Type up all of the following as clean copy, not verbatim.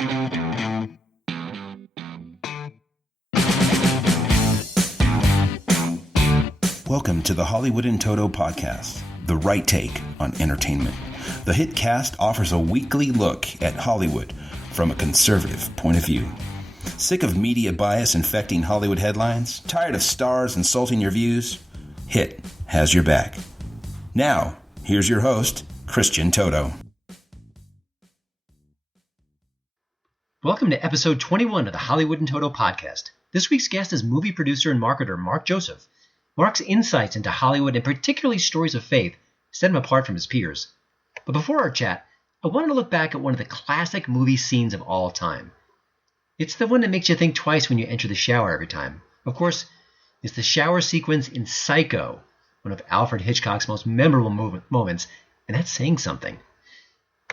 Welcome to the Hollywood in Toto podcast, the right take on entertainment. The HiT cast offers a weekly look at Hollywood from a conservative point of view. Sick of media bias infecting Hollywood headlines? Tired of stars insulting your views? HiT has your back. Now, here's your host, Christian Toto. Welcome to episode 21 of the Hollywood in Toto podcast. This week's guest is movie producer and marketer Mark Joseph. Mark's insights into Hollywood, and particularly stories of faith, set him apart from his peers. But before our chat, I wanted to look back at one of the classic movie scenes of all time. It's the one that makes you think twice when you enter the shower every time. Of course, it's the shower sequence in Psycho, one of Alfred Hitchcock's most memorable moments, and that's saying something.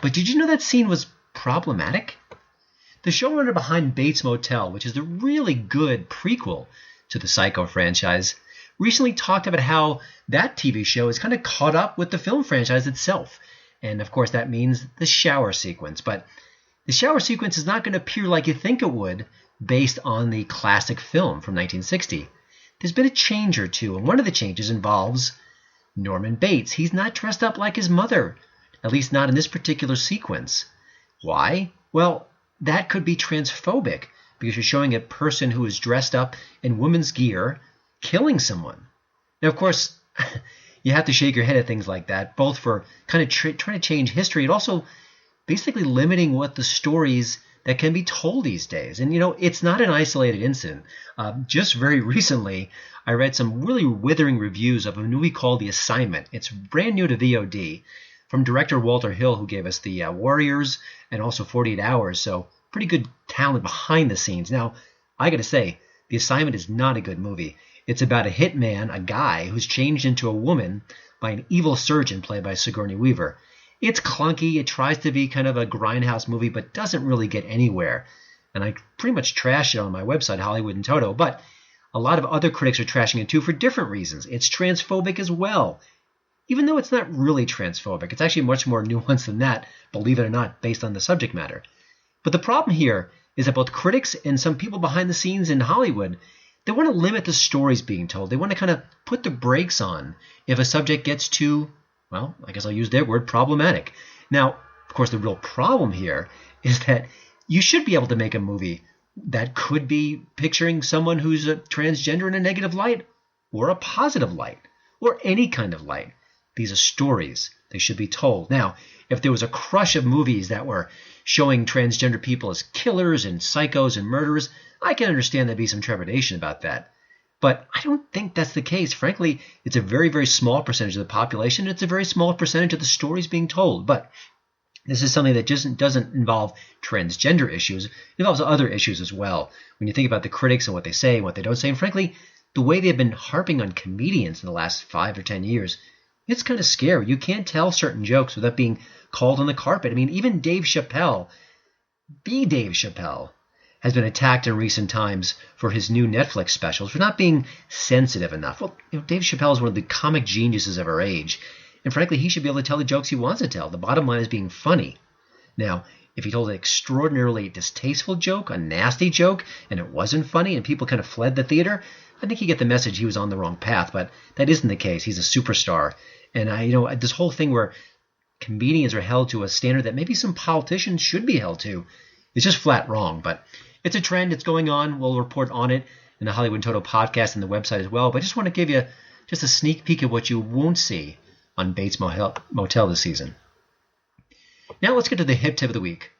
But did you know that scene was problematic? The showrunner behind Bates Motel, which is the really good prequel to the Psycho franchise, recently talked about how that TV show is kind of caught up with the film franchise itself. And of course that means the shower sequence. But the shower sequence is not going to appear like you think it would based on the classic film from 1960. There's been a change or two, and one of the changes involves Norman Bates. He's not dressed up like his mother, at least not in this particular sequence. Why? Well, that could be transphobic, because you're showing a person who is dressed up in women's gear killing someone. Now, of course, you have to shake your head at things like that, both for kind of trying to change history and also basically limiting what the stories that can be told these days. And, it's not an isolated incident. Just very recently, I read some really withering reviews of a movie called The Assignment. It's brand new to VOD from director Walter Hill, who gave us The Warriors and also 48 Hours. So pretty good talent behind the scenes. Now, I got to say, The Assignment is not a good movie. It's about a hitman, a guy who's changed into a woman by an evil surgeon played by Sigourney Weaver. It's clunky. It tries to be kind of a grindhouse movie, but doesn't really get anywhere. And I pretty much trashed it on my website, Hollywood in Toto. But a lot of other critics are trashing it too for different reasons. It's transphobic as well. Even though it's not really transphobic, it's actually much more nuanced than that, believe it or not, based on the subject matter. But the problem here is that both critics and some people behind the scenes in Hollywood, they want to limit the stories being told. They want to kind of put the brakes on if a subject gets too, well, I guess I'll use their word, problematic. Now, of course, the real problem here is that you should be able to make a movie that could be picturing someone who's a transgender in a negative light or a positive light or any kind of light. These are stories. They should be told. Now, if there was a crush of movies that were showing transgender people as killers and psychos and murderers, I can understand there'd be some trepidation about that. But I don't think that's the case. Frankly, it's a very, very small percentage of the population. It's a very small percentage of the stories being told. But this is something that just doesn't involve transgender issues. It involves other issues as well. When you think about the critics and what they say and what they don't say, and frankly, the way they've been harping on comedians in the last 5 or 10 years, it's kind of scary. You can't tell certain jokes without being called on the carpet. I mean, even Dave Chappelle, the Dave Chappelle, has been attacked in recent times for his new Netflix specials for not being sensitive enough. Well, Dave Chappelle is one of the comic geniuses of our age, and frankly, he should be able to tell the jokes he wants to tell. The bottom line is being funny. Now, if he told an extraordinarily distasteful joke, a nasty joke, and it wasn't funny, and people kind of fled the theater, I think you get the message he was on the wrong path, but that isn't the case. He's a superstar. And this whole thing where comedians are held to a standard that maybe some politicians should be held to, it's just flat wrong. But it's a trend. It's going on. We'll report on it in the Hollywood in Toto podcast and the website as well. But I just want to give you just a sneak peek of what you won't see on Bates Motel this season. Now let's get to the hip tip of the week.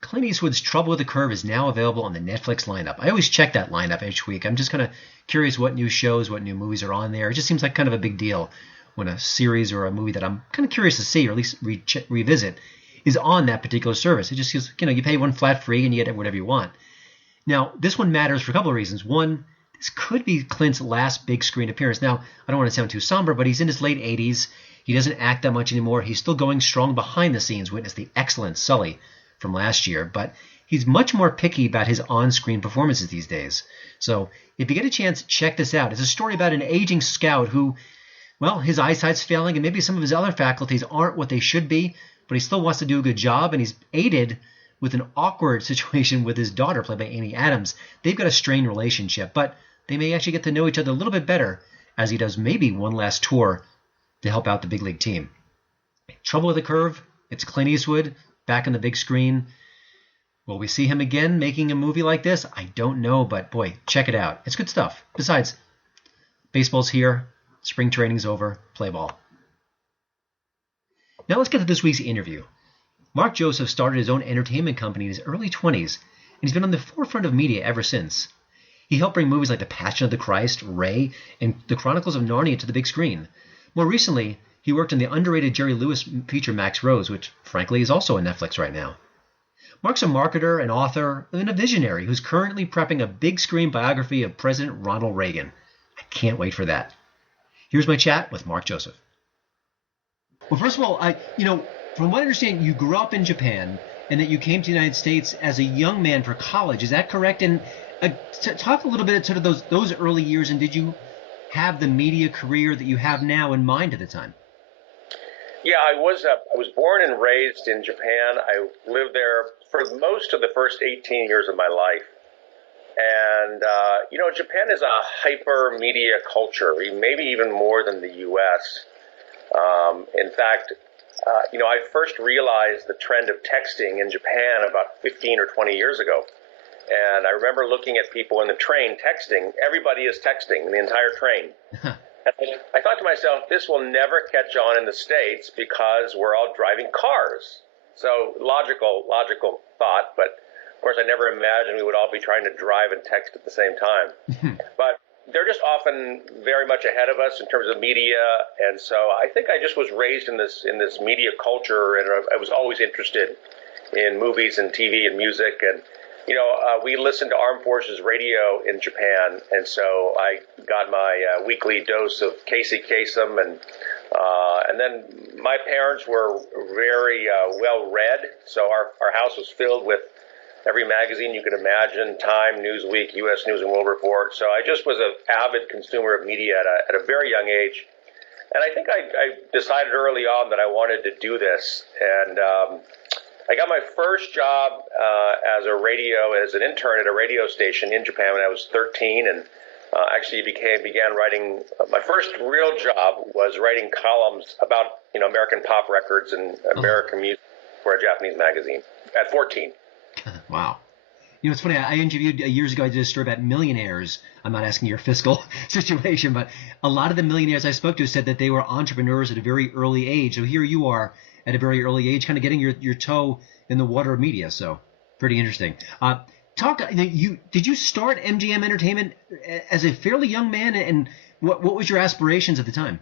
Clint Eastwood's Trouble with the Curve is now available on the Netflix lineup. I always check that lineup each week. I'm just kind of curious what new shows, what new movies are on there. It just seems like kind of a big deal when a series or a movie that I'm kind of curious to see or at least revisit is on that particular service. It just feels, you pay one flat free and you get whatever you want. Now, this one matters for a couple of reasons. One, this could be Clint's last big screen appearance. Now, I don't want to sound too somber, but he's in his late 80s. He doesn't act that much anymore. He's still going strong behind the scenes. Witness the excellent Sully from last year, but he's much more picky about his on-screen performances these days. So if you get a chance, check this out. It's a story about an aging scout who, well, his eyesight's failing and maybe some of his other faculties aren't what they should be, but he still wants to do a good job, and he's aided with an awkward situation with his daughter, played by Amy Adams. They've got a strained relationship, but they may actually get to know each other a little bit better as he does maybe one last tour to help out the big league team. Trouble with the Curve, it's Clint Eastwood back on the big screen. Will we see him again making a movie like this? I don't know, but boy, check it out. It's good stuff. Besides, baseball's here, spring training's over, play ball. Now let's get to this week's interview. Mark Joseph started his own entertainment company in his early 20s, and he's been on the forefront of media ever since. He helped bring movies like The Passion of the Christ, Ray, and The Chronicles of Narnia to the big screen. More recently, he worked on the underrated Jerry Lewis feature Max Rose, which frankly is also on Netflix right now. Mark's a marketer, an author, and a visionary who's currently prepping a big screen biography of President Ronald Reagan. I can't wait for that. Here's my chat with Mark Joseph. Well, first of all, from what I understand, you grew up in Japan and that you came to the United States as a young man for college. Is that correct? And talk a little bit sort of those early years, and did you have the media career that you have now in mind at the time? Yeah, I was born and raised in Japan. I lived there for most of the first 18 years of my life. And, Japan is a hyper media culture, maybe even more than the U.S. In fact, I first realized the trend of texting in Japan about 15 or 20 years ago. And I remember looking at people in the train texting. Everybody is texting in the entire train. And I thought to myself, this will never catch on in the States because we're all driving cars. So logical thought, but of course I never imagined we would all be trying to drive and text at the same time. But they're just often very much ahead of us in terms of media, and so I think I just was raised in this media culture, and I was always interested in movies and TV and music, and we listened to Armed Forces Radio in Japan, and so I got my weekly dose of Casey Kasem, and then my parents were very well read, so our house was filled with every magazine you could imagine, Time, Newsweek, U.S. News and World Report. So I just was an avid consumer of media at a very young age. And I think I decided early on that I wanted to do this. And I got my first job as an intern at a radio station in Japan when I was 13, and actually began writing. My first real job was writing columns about American pop records and American music for a Japanese magazine at 14. Wow. It's funny. I interviewed years ago. I did a story about millionaires. I'm not asking your fiscal situation, but a lot of the millionaires I spoke to said that they were entrepreneurs at a very early age. So here you are at a very early age, kind of getting your toe in the water of media. So pretty interesting. Did you start MGM Entertainment as a fairly young man, and what was your aspirations at the time?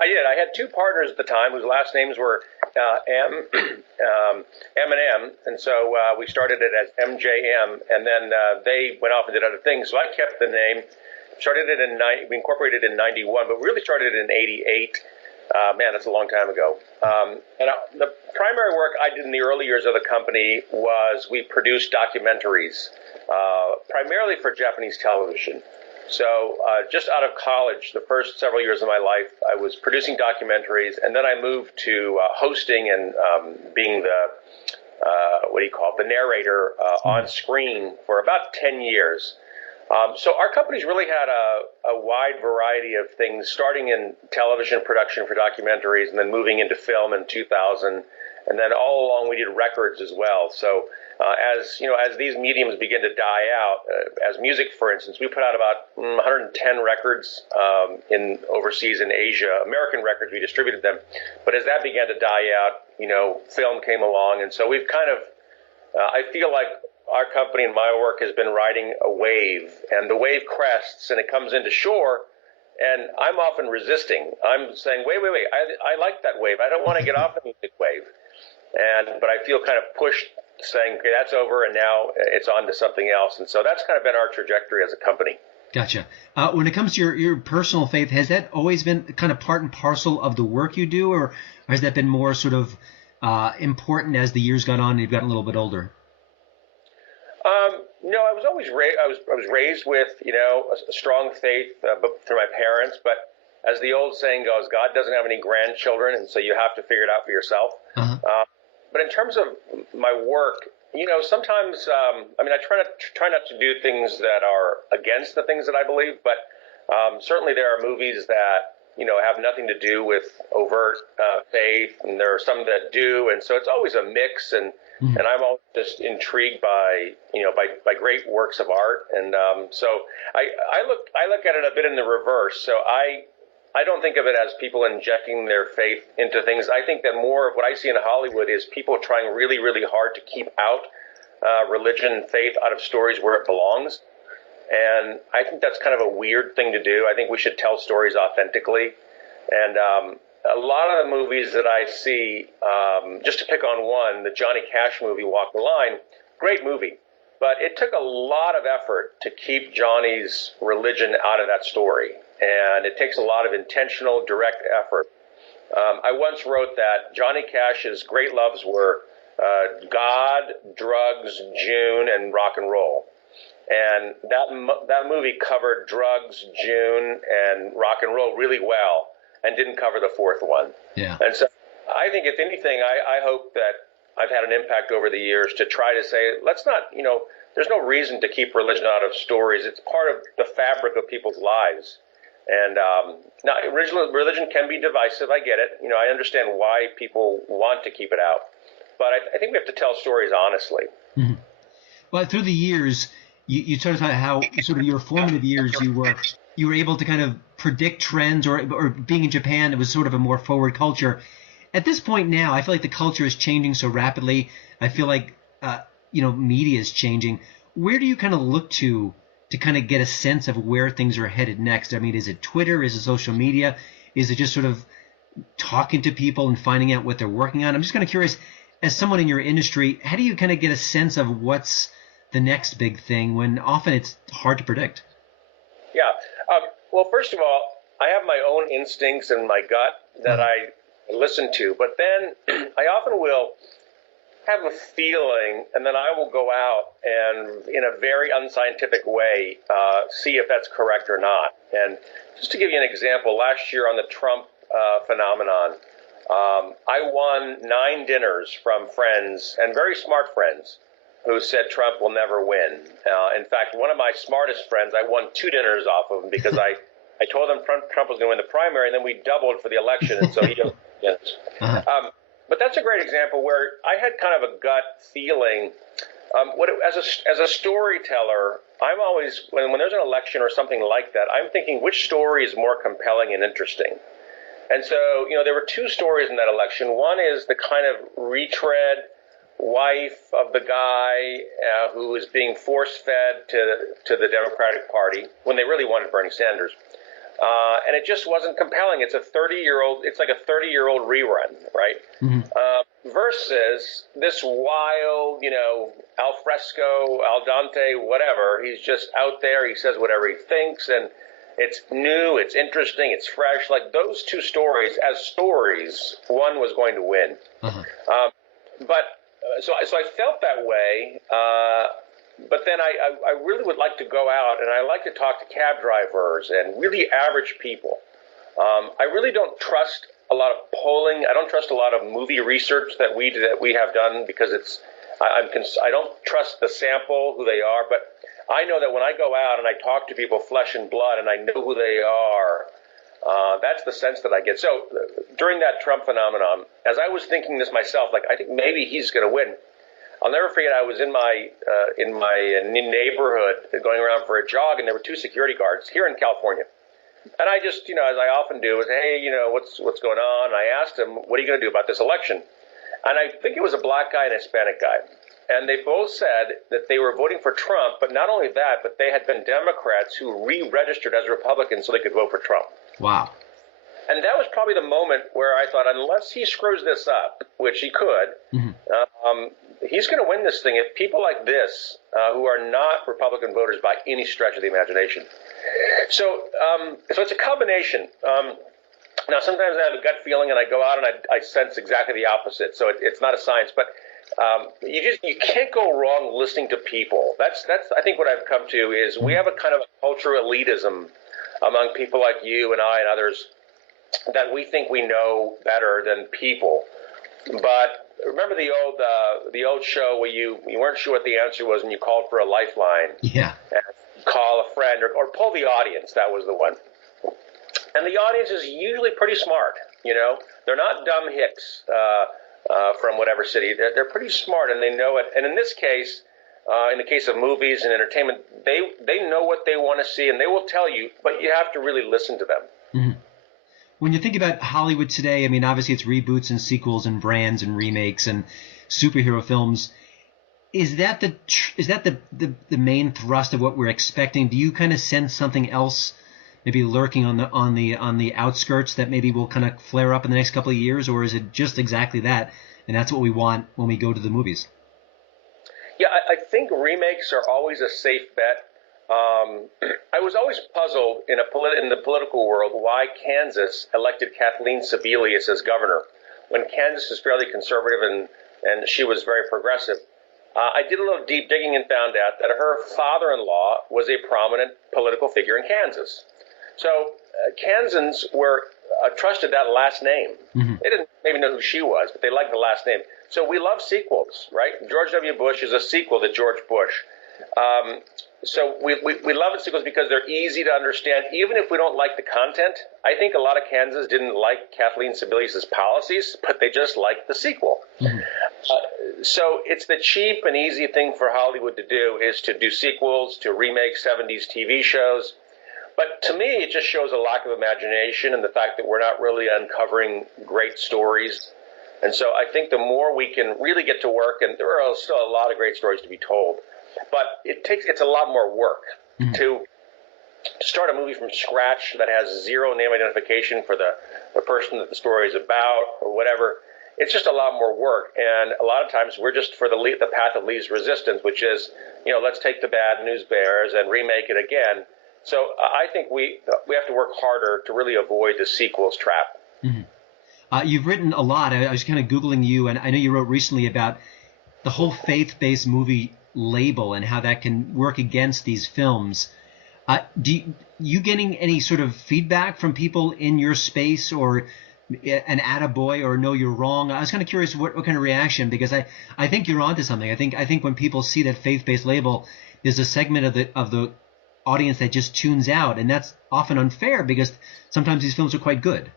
I did. I had two partners at the time whose last names were M and M, and so we started it as MJM, and then they went off and did other things. So I kept the name. We incorporated in '91, but really started in '88. Man, that's a long time ago. The primary work I did in the early years of the company was we produced documentaries, primarily for Japanese television. So just out of college, the first several years of my life, I was producing documentaries, and then I moved to hosting and being the narrator on screen for about 10 years. So our company's really had a wide variety of things, starting in television production for documentaries, and then moving into film in 2000, and then all along we did records as well. So as these mediums begin to die out, as music, for instance, we put out about 110 records in overseas in Asia. American records, we distributed them. But as that began to die out, film came along, and so we've kind of, I feel like our company and my work has been riding a wave, and the wave crests and it comes into shore, and I'm often resisting. I'm saying, wait, I like that wave. I don't want to get off the music wave. But I feel kind of pushed, saying, okay, that's over, and now it's on to something else. And so that's kind of been our trajectory as a company. Gotcha. When it comes to your personal faith, has that always been kind of part and parcel of the work you do, or has that been more sort of important as the years gone on and you've gotten a little bit older? No, I was always I was raised with a strong faith through my parents, but as the old saying goes, God doesn't have any grandchildren, and so you have to figure it out for yourself. Uh-huh. But in in terms of my work, sometimes, I try not to do things that are against the things that I believe, but certainly there are movies that, have nothing to do with overt faith, and there are some that do, and so it's always a mix, and I'm always just intrigued by great works of art, and so I look at it a bit in the reverse. So I don't think of it as people injecting their faith into things. I think that more of what I see in Hollywood is people trying really, really hard to keep out religion and faith out of stories where it belongs. And I think that's kind of a weird thing to do. I think we should tell stories authentically. And a lot of the movies that I see, just to pick on one, the Johnny Cash movie, Walk the Line, great movie. But it took a lot of effort to keep Johnny's religion out of that story. And it takes a lot of intentional, direct effort. I once wrote that Johnny Cash's great loves were God, drugs, June, and rock and roll. And that movie covered drugs, June, and rock and roll really well, and didn't cover the fourth one. Yeah. And so I think, if anything, I hope that I've had an impact over the years to try to say, let's not, there's no reason to keep religion out of stories. It's part of the fabric of people's lives. And now, religion can be divisive. I get it. I understand why people want to keep it out. But I think we have to tell stories honestly. Mm-hmm. Well, through the years, you talked about how sort of your formative years you were able to kind of predict trends, or being in Japan, it was sort of a more forward culture. At this point now, I feel like the culture is changing so rapidly. I feel like media is changing. Where do you kind of look to kind of get a sense of where things are headed next? I mean, is it Twitter? Is it social media? Is it just sort of talking to people and finding out what they're working on? I'm just kind of curious, as someone in your industry, how do you kind of get a sense of what's the next big thing when often it's hard to predict? Yeah. Well, first of all, I have my own instincts and my gut that I listen to, but then I often will have a feeling, and then I will go out and, in a very unscientific way, see if that's correct or not. And just to give you an example, last year on the Trump phenomenon, I won 9 dinners from friends, and very smart friends, who said Trump will never win. In fact, one of my smartest friends, I won 2 dinners off of him because I told him Trump was going to win the primary, and then we doubled for the election, and so he goes, yes. But that's a great example where I had kind of a gut feeling. As a storyteller, I'm always, when there's an election or something like that, I'm thinking which story is more compelling and interesting. And so, there were 2 stories in that election. One is the kind of retread wife of the guy who was being force-fed to the Democratic Party when they really wanted Bernie Sanders. And it just wasn't compelling. It's like a 30-year-old rerun, right? Mm-hmm. Versus this wild, al fresco, al dente, whatever. He's just out there. He says whatever he thinks, and it's new, it's interesting, it's fresh. Like those 2 stories, as stories, one was going to win. Uh-huh. So I felt that way. But then I really would like to go out, and I like to talk to cab drivers and really average people. I really don't trust a lot of polling. I don't trust a lot of movie research that we have done because I don't trust the sample, who they are. But I know that when I go out and I talk to people flesh and blood and I know who they are, that's the sense that I get. So during that Trump phenomenon, as I was thinking this myself, like I think maybe he's going to win. I'll never forget. I was in my neighborhood going around for a jog, and there were 2 security guards here in California. And I just, as I often do, was, hey, what's going on? And I asked them, what are you going to do about this election? And I think it was a black guy and a Hispanic guy. And they both said that they were voting for Trump, but not only that, but they had been Democrats who re-registered as Republicans so they could vote for Trump. Wow. And that was probably the moment where I thought, unless he screws this up, which he could, he's going to win this thing if people like this, who are not Republican voters by any stretch of the imagination. So it's a combination. Now, sometimes I have a gut feeling and I go out and I sense exactly the opposite. So it's not a science, but you can't go wrong listening to people. That's I think what I've come to is we have a kind of a cultural elitism among people like you and I and others that we think we know better than people. But remember the old show where you weren't sure what the answer was and you called for a lifeline. Yeah. Call a friend or pull the audience. That was the one. And the audience is usually pretty smart. They're not dumb hicks from whatever city. They're pretty smart and they know it. And in this case, in the case of movies and entertainment, they know what they want to see and they will tell you, but you have to really listen to them. Mm-hmm. When you think about Hollywood today, I mean, obviously it's reboots and sequels and brands and remakes and superhero films. Is that the main thrust of what we're expecting? Do you kind of sense something else, maybe lurking on the outskirts that maybe will kind of flare up in the next couple of years, or is it just exactly that, and that's what we want when we go to the movies? Yeah, I think remakes are always a safe bet. I was always puzzled in the political world why Kansas elected Kathleen Sebelius as governor when Kansas is fairly conservative and she was very progressive. I did a little deep digging and found out that her father-in-law was a prominent political figure in Kansas. So Kansans trusted that last name. Mm-hmm. They didn't maybe know who she was, but they liked the last name. So we love sequels, right? George W. Bush is a sequel to George Bush. So we love the sequels because they're easy to understand, even if we don't like the content. I think a lot of Kansans didn't like Kathleen Sebelius' policies, but they just liked the sequel. Mm-hmm. So it's the cheap and easy thing for Hollywood to do is to do sequels, to remake 70s TV shows. But to me, it just shows a lack of imagination and the fact that we're not really uncovering great stories. And so I think the more we can really get to work, and there are still a lot of great stories to be told, but it's a lot more work to start a movie from scratch that has zero name identification for the person that the story is about or whatever. It's just a lot more work, and a lot of times we're just for the path of least resistance, which is, let's take the Bad News Bears and remake it again. So I think we have to work harder to really avoid the sequels trap. Mm-hmm. You've written a lot. I was kind of Googling you, and I know you wrote recently about the whole faith-based movie label and how that can work against these films. Do you getting any sort of feedback from people in your space, or an attaboy or no, you're wrong? I was kind of curious what kind of reaction, because I think you're onto something. I think when people see that faith-based label, there's a segment of the audience that just tunes out, and that's often unfair because sometimes these films are quite good.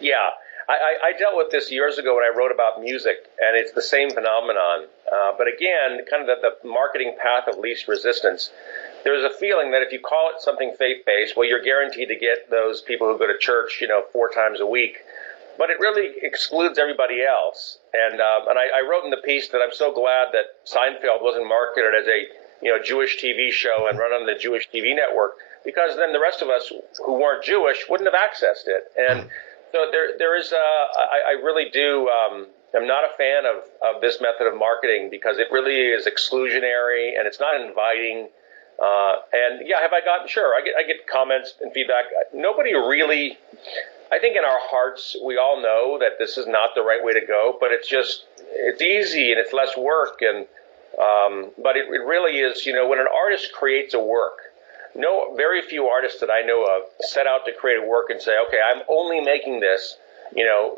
Yeah, I dealt with this years ago when I wrote about music, and it's the same phenomenon. But again, kind of the marketing path of least resistance. There's a feeling that if you call it something faith-based, well, you're guaranteed to get those people who go to church, 4 times a week. But it really excludes everybody else. And I wrote in the piece that I'm so glad that Seinfeld wasn't marketed as a Jewish TV show and run on the Jewish TV network, because then the rest of us who weren't Jewish wouldn't have accessed it. And so there is I really do. I'm not a fan of this method of marketing because it really is exclusionary and it's not inviting. And yeah, have I gotten? Sure, I get comments and feedback. Nobody really. I think in our hearts we all know that this is not the right way to go, but it's easy and it's less work. And but it really is. When an artist creates a work, very few artists that I know of set out to create a work and say, okay, I'm only making this,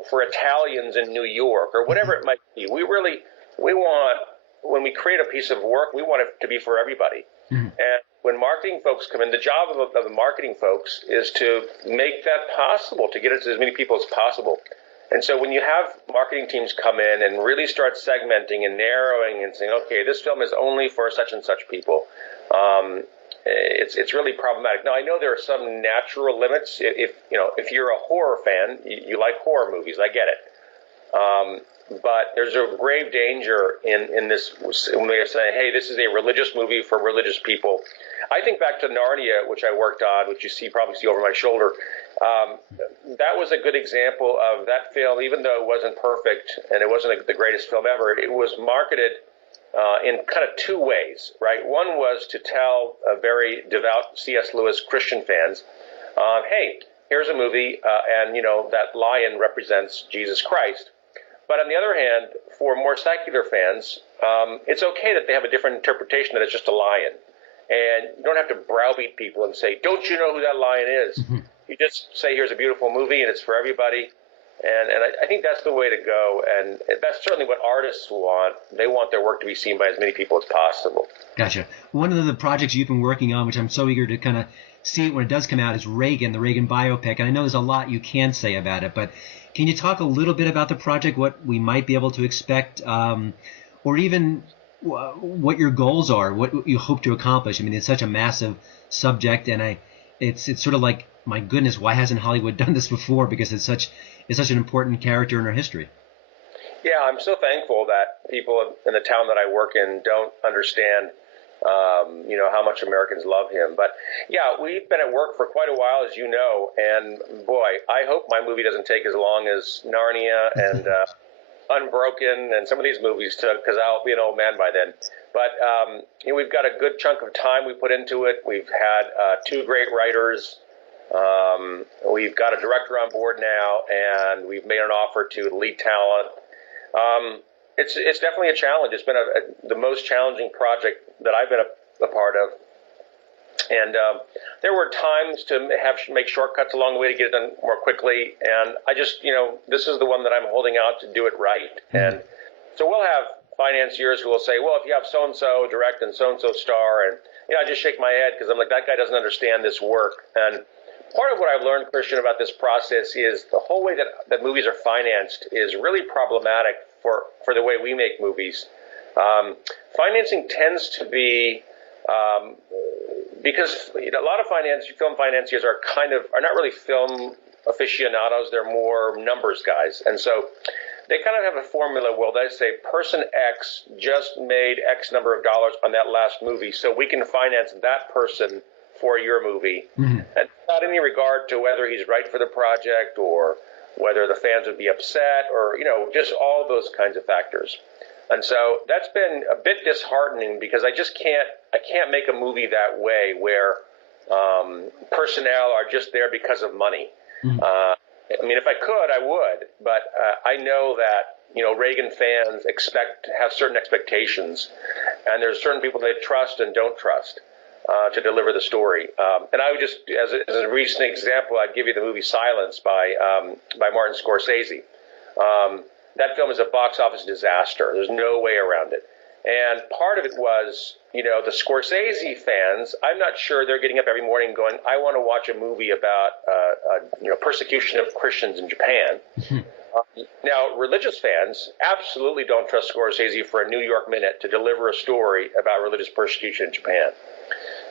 for Italians in New York or whatever it might be. We want, when we create a piece of work, we want it to be for everybody. Mm-hmm. And when marketing folks come in, the job of the marketing folks is to make that possible, to get it to as many people as possible. And so when you have marketing teams come in and really start segmenting and narrowing and saying, okay, this film is only for such and such people, it's really problematic. Now, I know there are some natural limits. If you're a horror fan, you like horror movies. I get it. But there's a grave danger in this way of saying, hey, this is a religious movie for religious people. I think back to Narnia, which I worked on, which you probably see over my shoulder. That was a good example of that film, even though it wasn't perfect and it wasn't the greatest film ever. It was marketed in kind of 2 ways, right? One was to tell very devout C.S. Lewis Christian fans, hey, here's a movie, and that lion represents Jesus Christ. But on the other hand, for more secular fans, it's okay that they have a different interpretation that it's just a lion. And you don't have to browbeat people and say, don't you know who that lion is? Mm-hmm. You just say, here's a beautiful movie and it's for everybody. I think that's the way to go, and that's certainly what artists want. They want their work to be seen by as many people as possible. Gotcha. One of the projects you've been working on, which I'm so eager to kind of see it when it does come out, is Reagan, the Reagan biopic. And I know there's a lot you can say about it, but can you talk a little bit about the project, what we might be able to expect, or even what your goals are, what you hope to accomplish? I mean, it's such a massive subject, and it's sort of like, my goodness, why hasn't Hollywood done this before? Because it's such an important character in our history. Yeah, I'm so thankful that people in the town that I work in don't understand, how much Americans love him. But yeah, we've been at work for quite a while, as you know, and boy, I hope my movie doesn't take as long as Narnia and Unbroken and some of these movies took, because I'll be an old man by then. But we've got a good chunk of time we put into it. We've had two great writers. We've got a director on board now, and we've made an offer to lead talent. It's definitely a challenge. It's been the most challenging project that I've been a part of. And there were times to make shortcuts along the way to get it done more quickly. And I just, this is the one that I'm holding out to do it right. And so we'll have financiers who will say, well, if you have so-and-so direct and so-and-so star, and I just shake my head because I'm like, that guy doesn't understand this work. And part of what I've learned, Christian, about this process is the whole way that movies are financed is really problematic for the way we make movies. Financing tends to be because a lot of film financiers are not really film aficionados. They're more numbers guys, and so they kind of have a formula. Well, they say person X just made X number of dollars on that last movie, so we can finance that person for your movie, and not any regard to whether he's right for the project or whether the fans would be upset or just all those kinds of factors. And so that's been a bit disheartening because I can't make a movie that way where personnel are just there because of money. I mean, if I could, I would, but I know that Reagan fans have certain expectations, and there's certain people they trust and don't trust to deliver the story. And I would just, as a recent example, I'd give you the movie Silence by Martin Scorsese. That film is a box office disaster. There's no way around it. And part of it was, the Scorsese fans, I'm not sure they're getting up every morning going, I want to watch a movie about, persecution of Christians in Japan. Now, religious fans absolutely don't trust Scorsese for a New York Minute to deliver a story about religious persecution in Japan.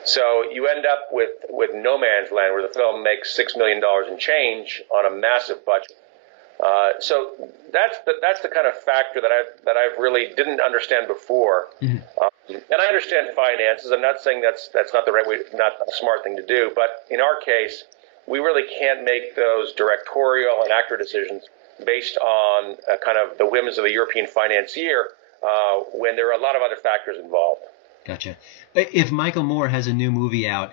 So you end up with No Man's Land, where the film makes $6 million and change on a massive budget. So that's the kind of factor that I've really didn't understand before. And I understand finances. I'm not saying that's not the right way, not a smart thing to do. But in our case, we really can't make those directorial and actor decisions based on kind of the whims of a European financier when there are a lot of other factors involved. Gotcha. If Michael Moore has a new movie out,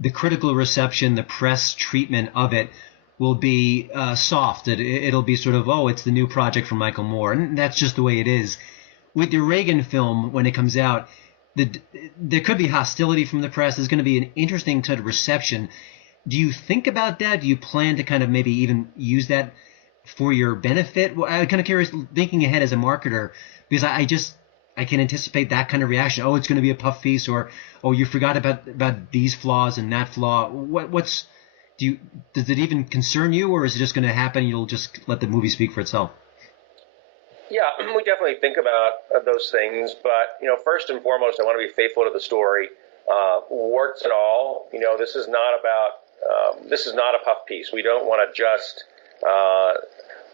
the critical reception, the press treatment of it will be soft. It'll be sort of, it's the new project from Michael Moore. And that's just the way it is. With the Reagan film, when it comes out, there could be hostility from the press. There's going to be an interesting sort of reception. Do you think about that? Do you plan to kind of maybe even use that for your benefit? Well, I'm kind of curious, thinking ahead as a marketer, because I can anticipate that kind of reaction. Oh, it's going to be a puff piece, or you forgot about these flaws and that flaw. Does it even concern you, or is it just going to happen? You'll just let the movie speak for itself? Yeah, we definitely think about those things, but first and foremost, I want to be faithful to the story, warts and all. This is not a puff piece. We don't want to just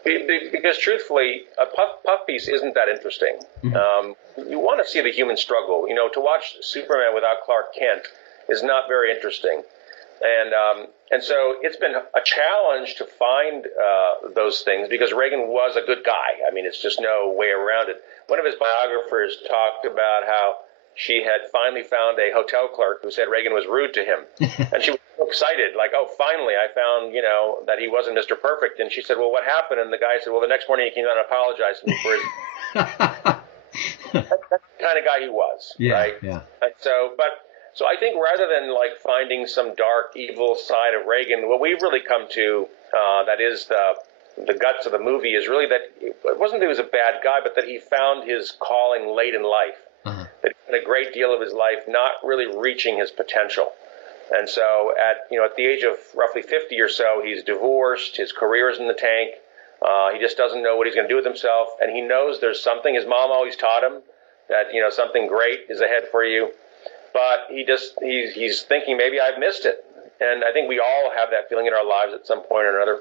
because truthfully, a puff piece isn't that interesting. You want to see the human struggle. To watch Superman without Clark Kent is not very interesting. And so it's been a challenge to find those things because Reagan was a good guy. I mean, it's just no way around it. One of his biographers talked about how she had finally found a hotel clerk who said Reagan was rude to him. And she was so excited, like, oh, finally, I found, that he wasn't Mr. Perfect. And she said, well, what happened? And the guy said, well, the next morning he came out and apologized to me for his... That's the kind of guy he was, right? Yeah. And so I think rather than finding some dark, evil side of Reagan, what we've really come to that is the guts of the movie is really that it wasn't that he was a bad guy, but that he found his calling late in life. That he spent a great deal of his life not really reaching his potential. And so at the age of roughly 50 or so, he's divorced, his career is in the tank, he just doesn't know what he's going to do with himself, and he knows there's something. His mom always taught him that, something great is ahead for you, but he's thinking, maybe I've missed it. And I think we all have that feeling in our lives at some point or another.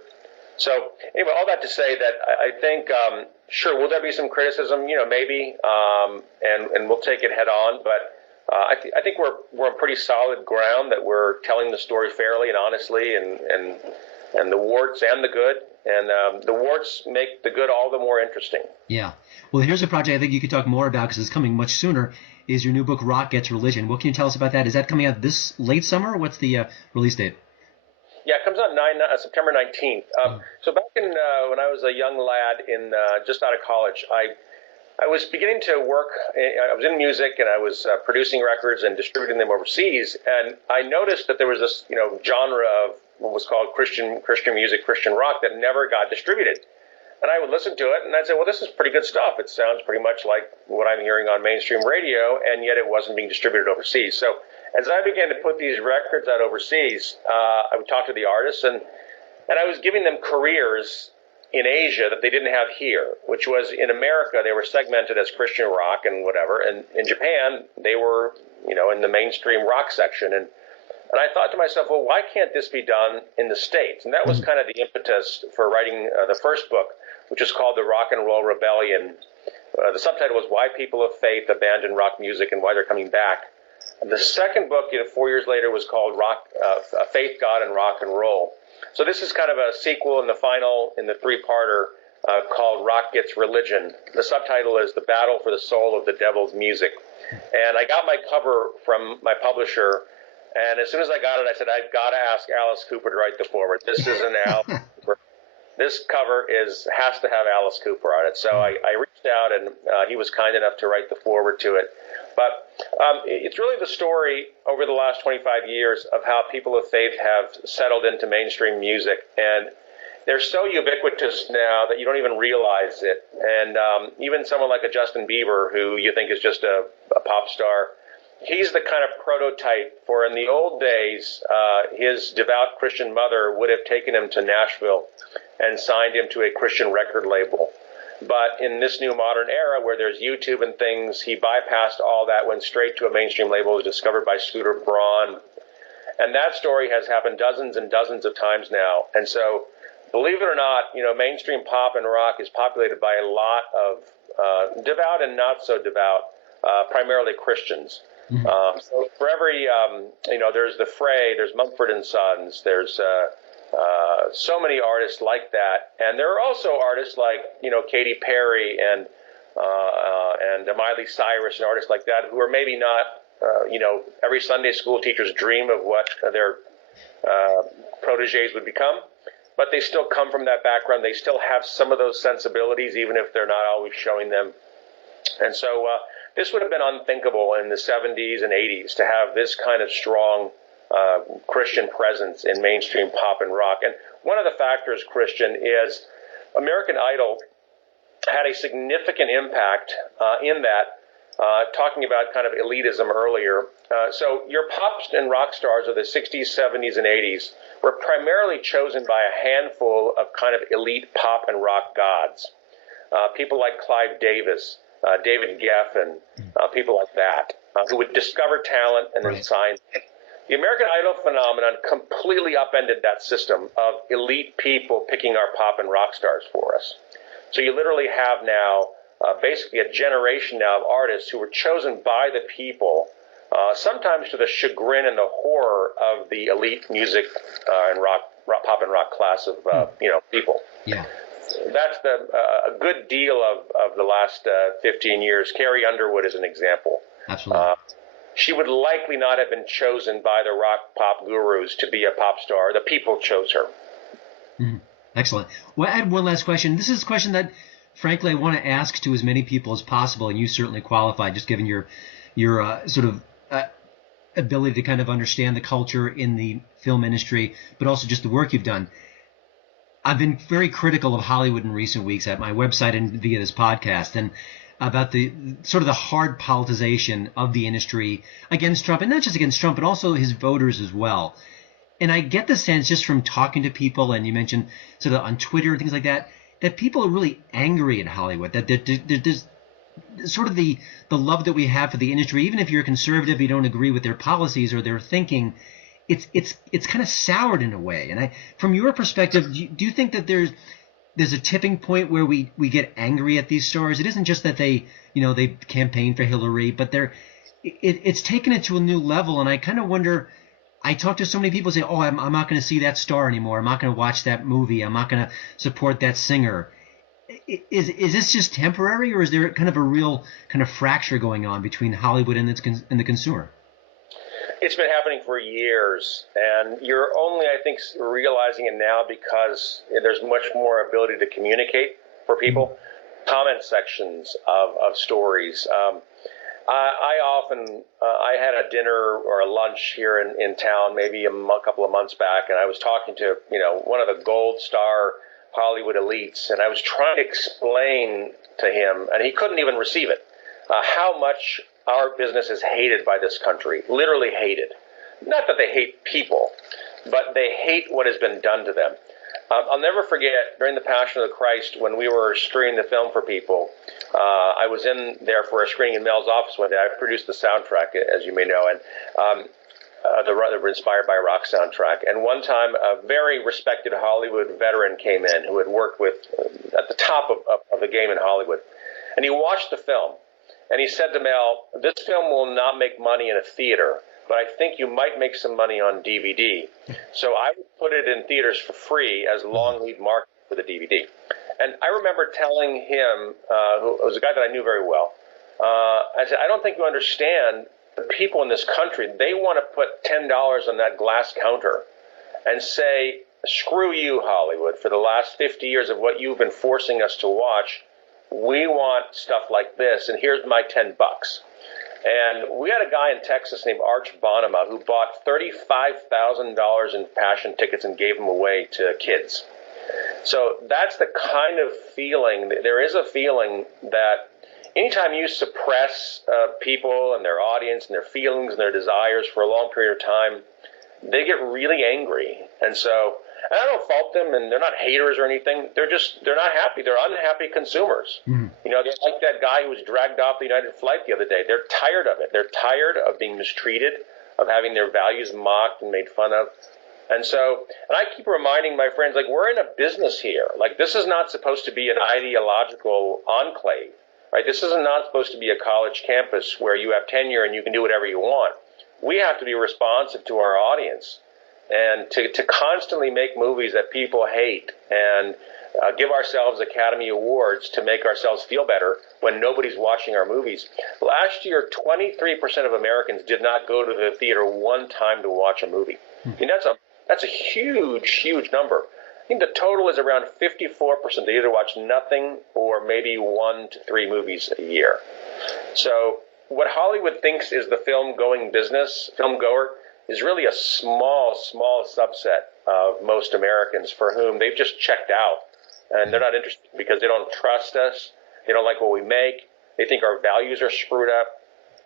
So anyway, all that to say that I think, sure, will there be some criticism? Maybe, and we'll take it head on. But I think we're on pretty solid ground, that we're telling the story fairly and honestly, and the warts and the good, and the warts make the good all the more interesting. Yeah. Well, here's a project I think you could talk more about, because it's coming much sooner, is your new book, Rock Gets Religion. What can you tell us about that? Is that coming out this late summer? What's the release date? Yeah, it comes out September 19th. So back in when I was a young lad in just out of college, I was beginning to work. I was in music, and I was producing records and distributing them overseas. And I noticed that there was this genre of what was called Christian music, Christian rock, that never got distributed. And I would listen to it, and I'd say, well, this is pretty good stuff. It sounds pretty much like what I'm hearing on mainstream radio, and yet it wasn't being distributed overseas. So as I began to put these records out overseas, I would talk to the artists, and I was giving them careers in Asia that they didn't have here, which was in America, they were segmented as Christian rock and whatever. And in Japan, they were, in the mainstream rock section. And I thought to myself, well, why can't this be done in the States? And that was kind of the impetus for writing the first book, which is called The Rock and Roll Rebellion. The subtitle was Why People of Faith Abandon Rock Music and Why They're Coming Back. The second book, 4 years later, was called Faith, God, and Rock and Roll. So this is kind of a sequel in the three-parter called Rock Gets Religion. The subtitle is The Battle for the Soul of the Devil's Music. And I got my cover from my publisher, and as soon as I got it, I said, I've got to ask Alice Cooper to write the foreword. This isn't Alice Cooper. This cover has to have Alice Cooper on it. So I reached out, and he was kind enough to write the foreword to it. But it's really the story over the last 25 years of how people of faith have settled into mainstream music. And they're so ubiquitous now that you don't even realize it. And even someone like a Justin Bieber, who you think is just a pop star, he's the kind of prototype for, in the old days, his devout Christian mother would have taken him to Nashville and signed him to a Christian record label. But in this new modern era where there's YouTube and things, he bypassed all that, went straight to a mainstream label, was discovered by Scooter Braun. And that story has happened dozens and dozens of times now. And so, believe it or not, mainstream pop and rock is populated by a lot of devout and not so devout, primarily Christians. So for every, there's the Fray, there's Mumford and Sons, there's so many artists like that, and there are also artists like Katy Perry and Miley Cyrus and artists like that who are maybe not every Sunday school teacher's dream of what their proteges would become, but they still come from that background. They still have some of those sensibilities, even if they're not always showing them. And so this would have been unthinkable in the 70s and 80s to have this kind of strong Christian presence in mainstream pop and rock. And one of the factors, Christian, is American Idol had a significant impact in that, talking about kind of elitism earlier. So your pop and rock stars of the 60s, 70s, and 80s were primarily chosen by a handful of kind of elite pop and rock gods. People like Clive Davis, David Geffen, people like that, who would discover talent and then sign. The American Idol phenomenon completely upended that system of elite people picking our pop and rock stars for us. So you literally have now basically a generation now of artists who were chosen by the people, sometimes to the chagrin and the horror of the elite music and pop and rock class of people. Yeah. That's a good deal of the last 15 years. Carrie Underwood is an example. Absolutely. She would likely not have been chosen by the rock pop gurus to be a pop star. The people chose her. Excellent. Well, I had one last question. This is a question that, frankly, I want to ask to as many people as possible, and you certainly qualify, just given your sort of ability to kind of understand the culture in the film industry, but also just the work you've done. I've been very critical of Hollywood in recent weeks at my website and via this podcast, and about the sort of the hard politicization of the industry against Trump, and not just against Trump, but also his voters as well. And I get the sense just from talking to people, and you mentioned sort of on Twitter and things like that, that people are really angry at Hollywood, that there's sort of the love that we have for the industry, even if you're a conservative, you don't agree with their policies or their thinking, it's kind of soured in a way. And from your perspective, do you think that there's a tipping point where we get angry at these stars? It isn't just that they campaign for Hillary, but it's taken it to a new level. And I kind of wonder, I talk to so many people say, oh, I'm not going to see that star anymore. I'm not going to watch that movie. I'm not going to support that singer. Is this just temporary, or is there kind of a real kind of fracture going on between Hollywood and the consumer? It's been happening for years, and you're only, I think, realizing it now because there's much more ability to communicate for people. Comment sections of stories. I had a dinner or a lunch here in town maybe a couple of months back, and I was talking to one of the gold star Hollywood elites, and I was trying to explain to him, and he couldn't even receive it, how much our business is hated by this country, literally hated. Not that they hate people, but they hate what has been done to them. I'll never forget, during the Passion of the Christ, when we were screening the film for people, I was in there for a screening in Mel's office one day. I produced the soundtrack, as you may know, and they were inspired by a rock soundtrack. And one time, a very respected Hollywood veteran came in who had worked with at the top of the game in Hollywood. And he watched the film, and he said to Mel, "This film will not make money in a theater, but I think you might make some money on DVD. So I would put it in theaters for free as long lead marketing for the DVD." And I remember telling him, who was a guy that I knew very well, I said, "I don't think you understand the people in this country. They want to put $10 on that glass counter and say, 'Screw you, Hollywood, for the last 50 years of what you've been forcing us to watch. We want stuff like this, and here's my $10. And we had a guy in Texas named Arch Bonema who bought $35,000 in Passion tickets and gave them away to kids. So that's the kind of feeling. There is a feeling that anytime you suppress people and their audience and their feelings and their desires for a long period of time, they get really angry. And I don't fault them, and they're not haters or anything. They're not happy. They're unhappy consumers. Mm-hmm. They're like that guy who was dragged off the United flight the other day. They're tired of it. They're tired of being mistreated, of having their values mocked and made fun of. And I keep reminding my friends, we're in a business here. This is not supposed to be an ideological enclave, right? This is not supposed to be a college campus where you have tenure and you can do whatever you want. We have to be responsive to our audience and to constantly make movies that people hate and give ourselves Academy Awards to make ourselves feel better when nobody's watching our movies. Last year, 23% of Americans did not go to the theater one time to watch a movie. I mean, that's a huge, huge number. I think the total is around 54%. They either watch nothing or maybe 1 to 3 movies a year. So what Hollywood thinks is the film-goer, is really a small subset of most Americans for whom they've just checked out. And they're not interested because they don't trust us. They don't like what we make. They think our values are screwed up.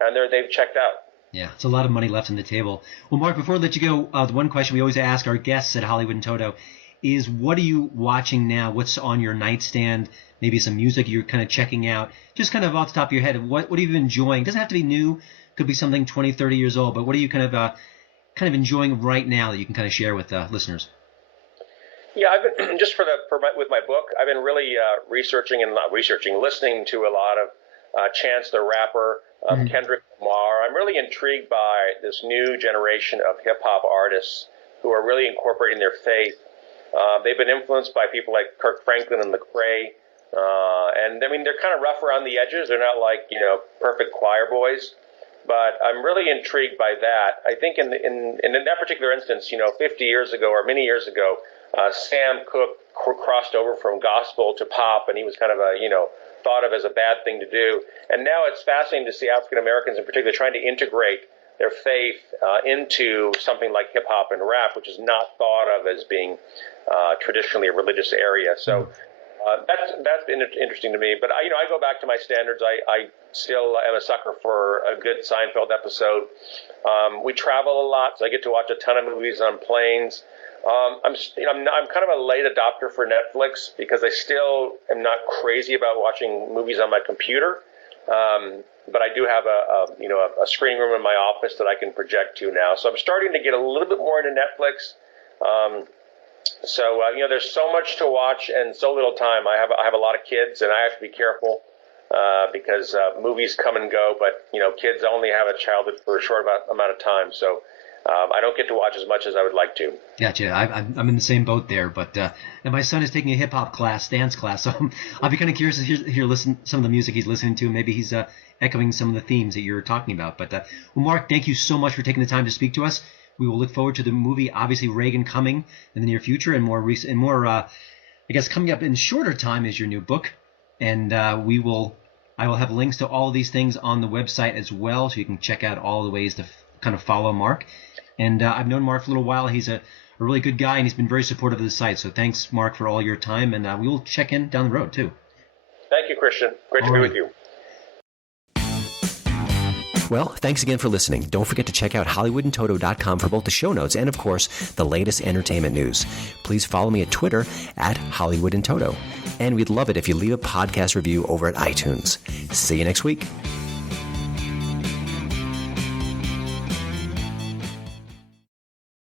And they've checked out. Yeah, it's a lot of money left on the table. Well, Mark, before I let you go, the one question we always ask our guests at Hollywood and Toto is, what are you watching now? What's on your nightstand? Maybe some music you're kind of checking out. Just kind of off the top of your head, what have you been enjoying? It doesn't have to be new. It could be something 20, 30 years old. But what are you kind of enjoying right now that you can kind of share with listeners? Yeah, I've been with my book. I've been really listening to a lot of Chance the Rapper, Kendrick Lamar. I'm really intrigued by this new generation of hip hop artists who are really incorporating their faith. They've been influenced by people like Kirk Franklin and Lecrae. And I mean, they're kind of rough around the edges. They're not perfect choir boys. But I'm really intrigued by that. I think in that particular instance, 50 years ago or many years ago, Sam Cooke crossed over from gospel to pop, and he was kind of thought of as a bad thing to do. And now it's fascinating to see African Americans in particular trying to integrate their faith into something like hip hop and rap, which is not thought of as being traditionally a religious area. So that's been interesting to me. But I go back to my standards. I still am a sucker for a good Seinfeld episode. We travel a lot, so I get to watch a ton of movies on planes. I'm kind of a late adopter for Netflix because I still am not crazy about watching movies on my computer. But I do have a screening room in my office that I can project to now. So I'm starting to get a little bit more into Netflix. There's so much to watch and so little time. I have a lot of kids, and I have to be careful because movies come and go. But kids only have a childhood for a short amount of time. So I don't get to watch as much as I would like to. Gotcha. I'm in the same boat there, but and my son is taking a hip hop dance class, so I'll be kind of curious to hear listen some of the music he's listening to. Maybe he's echoing some of the themes that you're talking about. But well, Mark, thank you so much for taking the time to speak to us. We will look forward to the movie, obviously Reagan, coming in the near future, and more I guess coming up in shorter time is your new book, and I will have links to all of these things on the website as well, so you can check out all the ways to kind of follow Mark. And I've known Mark for a little while. He's a really good guy, and he's been very supportive of the site. So thanks, Mark, for all your time, and we will check in down the road, too. Thank you, Christian. Great to be with you. Well, thanks again for listening. Don't forget to check out HollywoodandToto.com for both the show notes and, of course, the latest entertainment news. Please follow me at Twitter at HollywoodandToto. And we'd love it if you leave a podcast review over at iTunes. See you next week.